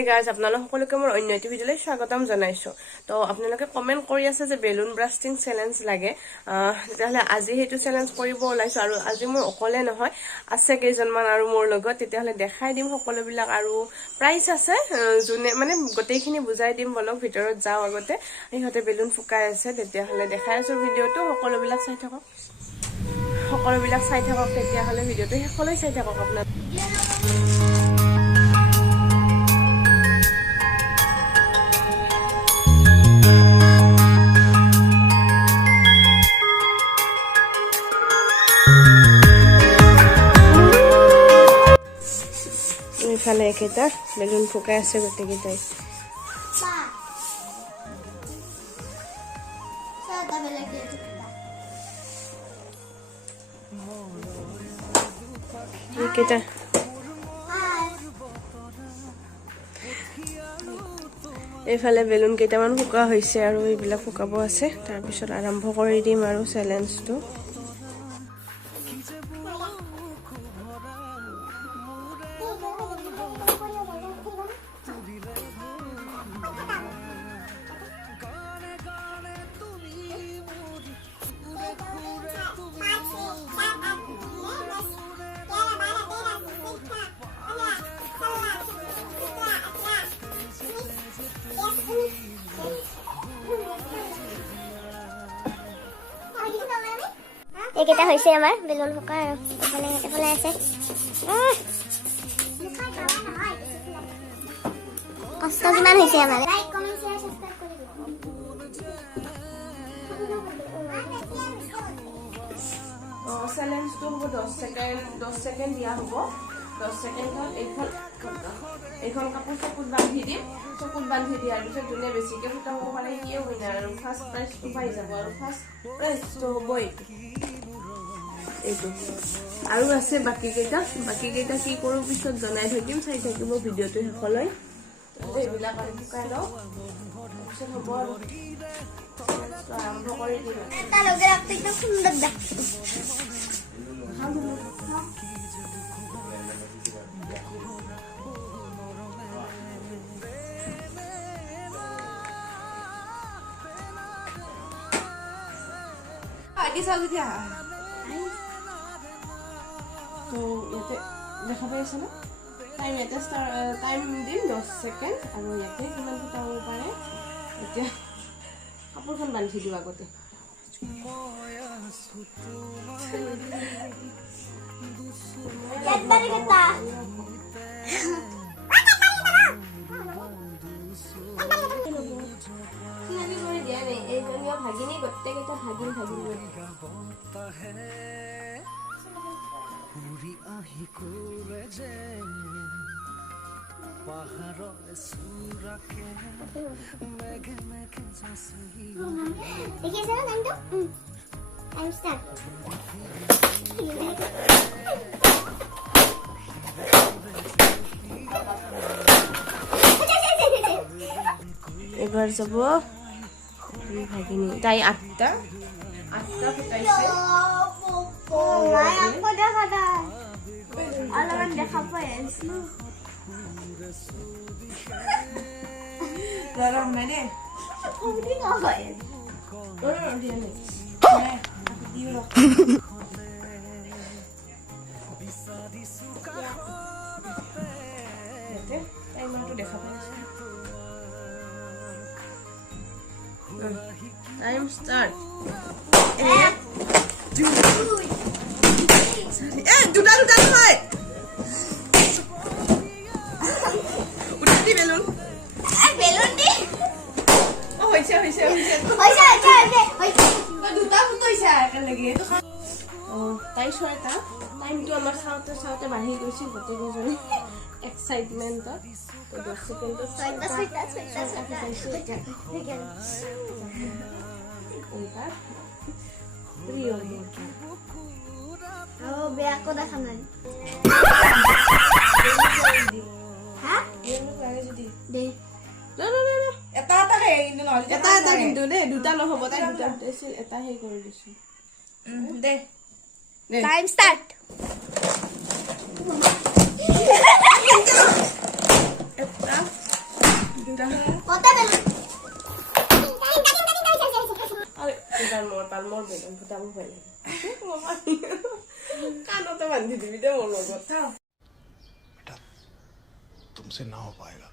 Hey guys, আপোনালোক সকলোকে মোৰ অন্য এটা ভিডিঅ'লৈ স্বাগতম জনাইছো। তো আপোনালোকে কমেন্ট কৰি আছে যে বেলুন ব্ৰাষ্টিং চ্যালেঞ্জ লাগে। তেতিয়াহলে আজি হেতু চ্যালেঞ্জ কৰিব ওলাইছো আৰু আজি মই অকলে নহয় আছে কেইজনমান আৰু মোৰ লগত তেতিয়াহলে দেখাই দিম সকলোবিলাক আৰু প্ৰাইস আছে জুনে মানে গোটেইখিনি বুজাই দিম বলক ভিতৰত যাও আগতে ইহতে বেলুন ফুকাই আছে তেতিয়াহলে দেখাই আছো ভিডিঅ'টো সকলোবিলাক চাই থাকক তেতিয়াহলে ভিডিঅ'টো সকলোই চাই থাকক আপোনালোক ইফালে একেটা বেলুন ফুকাই আছে গোটেইকেইটাই একেটা এইফালে বেলুন কেইটামান ফুকা হৈছে আৰু এইবিলাক ফুকাব আছে তাৰ পিছত আৰম্ভ কৰি দিম আৰু চ্যালেঞ্জটো এইকেইটা হৈছে আমাৰ বেলুন ফুকা আৰু এফালে আছে কষ্ট কিমান হৈছে আমাৰ লাইক কমেন্ট শেয়াৰ সাবস্ক্ৰাইব কৰিব চ্যালেঞ্জটো হ'ব 10 সেকেন্ড দিয়া হ'ব 10 সেকেন্ডত এইখন কাপোৰ চকুত বান্ধি দিম চকুত বান্ধি দিয়াৰ পিছত যোনে বেছিকে ফুটা হ'ব পাৰে ইয়ে উইনাৰ আৰু ফাৰ্ষ্ট প্ৰাইজটো পাই যাব আৰু ফাৰ্ষ্ট প্ৰাইজটো হ'ব এইটো আৰু আছে বাকি কেইটা কি কৰো পিছত জনাই থাকিম চাই থাকিব ভিডিঅ'টো শেষলৈ এইবিলাক আৰু ফুকাই লওঁ পিছত হ'ব আৰু আৰম্ভ কৰি দিম এটা লগে রাখতে একদম সুন্দর দেখতে আগে চাও দিয়া তো ইয়াতে দেখা পাই আছে না টাইম এটা টাইম দিম 10 সেকেন্ড আৰু ইয়াতে কিমান ফুটাব পাৰে এতিয়া কাপোৰখন বান্ধি দিও আগতে একবাৰে কেটা কিমানি কৰি দিয়া নাই এইজনীও ভাগিনী গোটেইকেইটা ভাগিন পুরি আহি করে যে পাহাড় সুরাকে মেঘে মেঘে যাসি দেখিয়েছে না গানটা টাইম স্টার্ট এবার যাব ভাগিনী তাই আটটা ফুটাইছে নাই আপকো দেখা দাও আলামান দেখা পাইছ গরম মানে ওদি না হয় গরম দিয়ে নে দিও বিসাদি সুকা এতে টাইমটো দেখা পাইছে টাইম স্টার্ট দুটা নহয় উঠি বেলুন বেলুন দি হৈছে দুটা ফুটাইছে একেলগে তাই ছয়টা টাইমটো আমাৰ চাওঁতে বাঢ়ি গৈছে গোটেইকেইজনী এক্সাইটমেণ্টত 10 সেকেণ্ডত ছয়টা ও বেয়া কো দেখা নাই হ্যাঁ দে এটা কিন্তু দেই দুটা নহ'ব তাই দুটা ফুটাইছে এটা হেৰি কৰি দিছো দে টাইম স্টাৰ্ট একটা কটা বেলুন আৰে এটাৰ মোৰ বেলুন ফুটাব ভয় লাগে কাণতে বান্ধি দিবি দে মোৰ লগত बेटा तुमसे ना हो पाएगा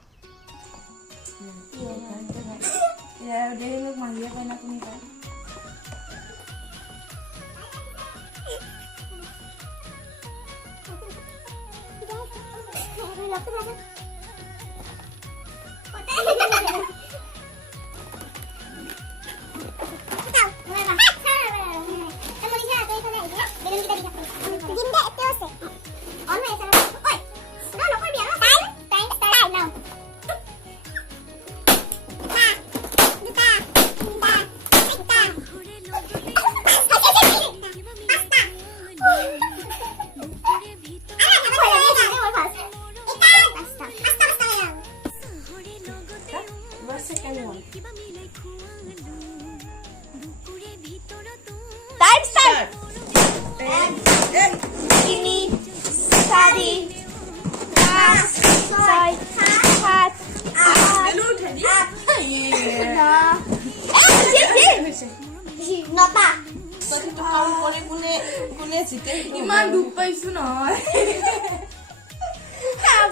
ইমান দুখ পাইছো নহয়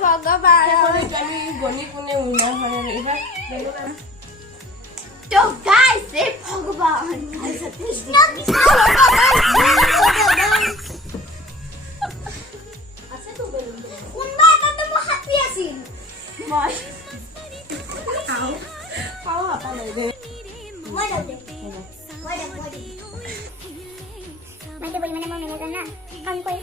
ভগৱান আমি গণি কোনে উন্নয় হয় আৰু এইবাৰ তো গাইস এ ভগৱান কৃষ্ণ কৃষ্ণ আছে তো বেলুন কোনবা এটা তো মই হাতি আছিল মই পাওঁ আপা নাই দে মই দাও দে মই মানে বলি মানে মই মেনেজাৰ না কাম কৰি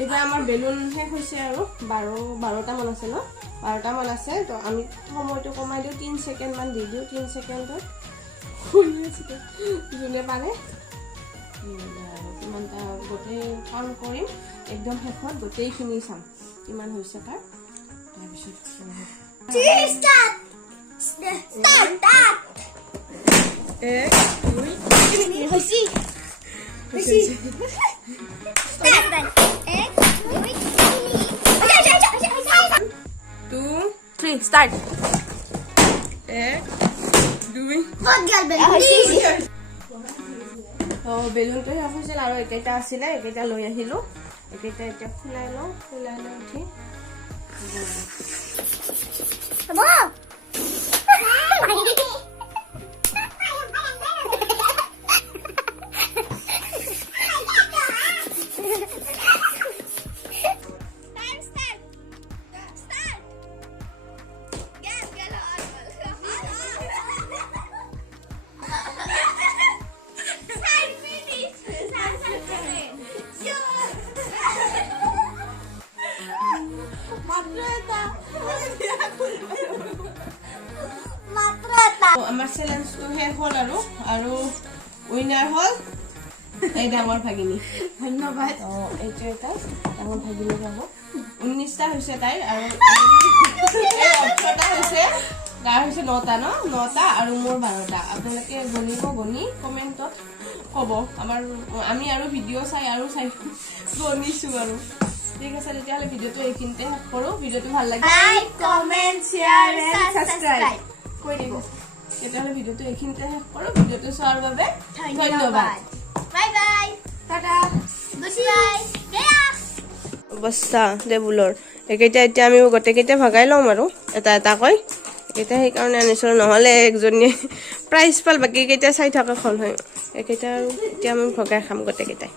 এইবাৰ আমাৰ বেলুন শেষ হৈছে আৰু 12টা মান আছে ন 12টা মান আছে তো আমি সময়টো কমাই দিওঁ 3 সেকেন্ড মান দি দিওঁ 3 সেকেন্ডত শুনি আছে যোনে পাৰে কিমানটা গোটেই কাউণ্ট কৰিম একদম শেষত গোটেইখিনি চাম কিমান হৈছে তাৰ তাৰপিছত start 1 2 বেলুনটো শেষ হৈছিল আৰু একেটা আছিলে একেটা লৈ আহিলোঁ একেটা এতিয়া ফুলাই লওঁ উঠি আমাৰ চ্যালেঞ্জটো শেষ হ'ল আৰু উইনাৰ হ'ল এই ডাঙৰ ভাগিনী ধন্যবাদ এইটো এটা ডাঙৰ ভাগিনী হ'ব 19টা হৈছে তাইৰ আৰু এই 18টা হৈছে তাৰ হৈছে 9টা ন 9টা আৰু মোৰ 12টা আপোনালোকে গণিব গণি কমেণ্টত ক'ব আমি আৰু ভিডিঅ' চাই গণিছোঁ আৰু ঠিক আছে তেতিয়াহ'লে ভিডিঅ'টো এইখিনিতে শেষ কৰোঁ ভিডিঅ'টো ভাল লাগে like comment share and subscribe কৰি দিব তেতিয়াহ'লে ভিডিঅ'টো এইখিনিতে শেষ কৰোঁ ভিডিঅ'টো চোৱাৰ বাবে ধন্যবাদ bye bye Tata good bye Gaya অৱস্থা দেবুলৰ এইকেইটা এতিয়া আমি গোটেইকেইটা ভগাই ল'ম আৰু এটা এটাকৈ এইকেইটা সেইকাৰণে আনিছোঁ নহ'লে একজনীয়ে প্ৰাইজ পাল বাকীকেইটা চাই থকা হ'ল হয় এইকেইটা আৰু এতিয়া আমি ভগাই খাম গোটেইকেইটাই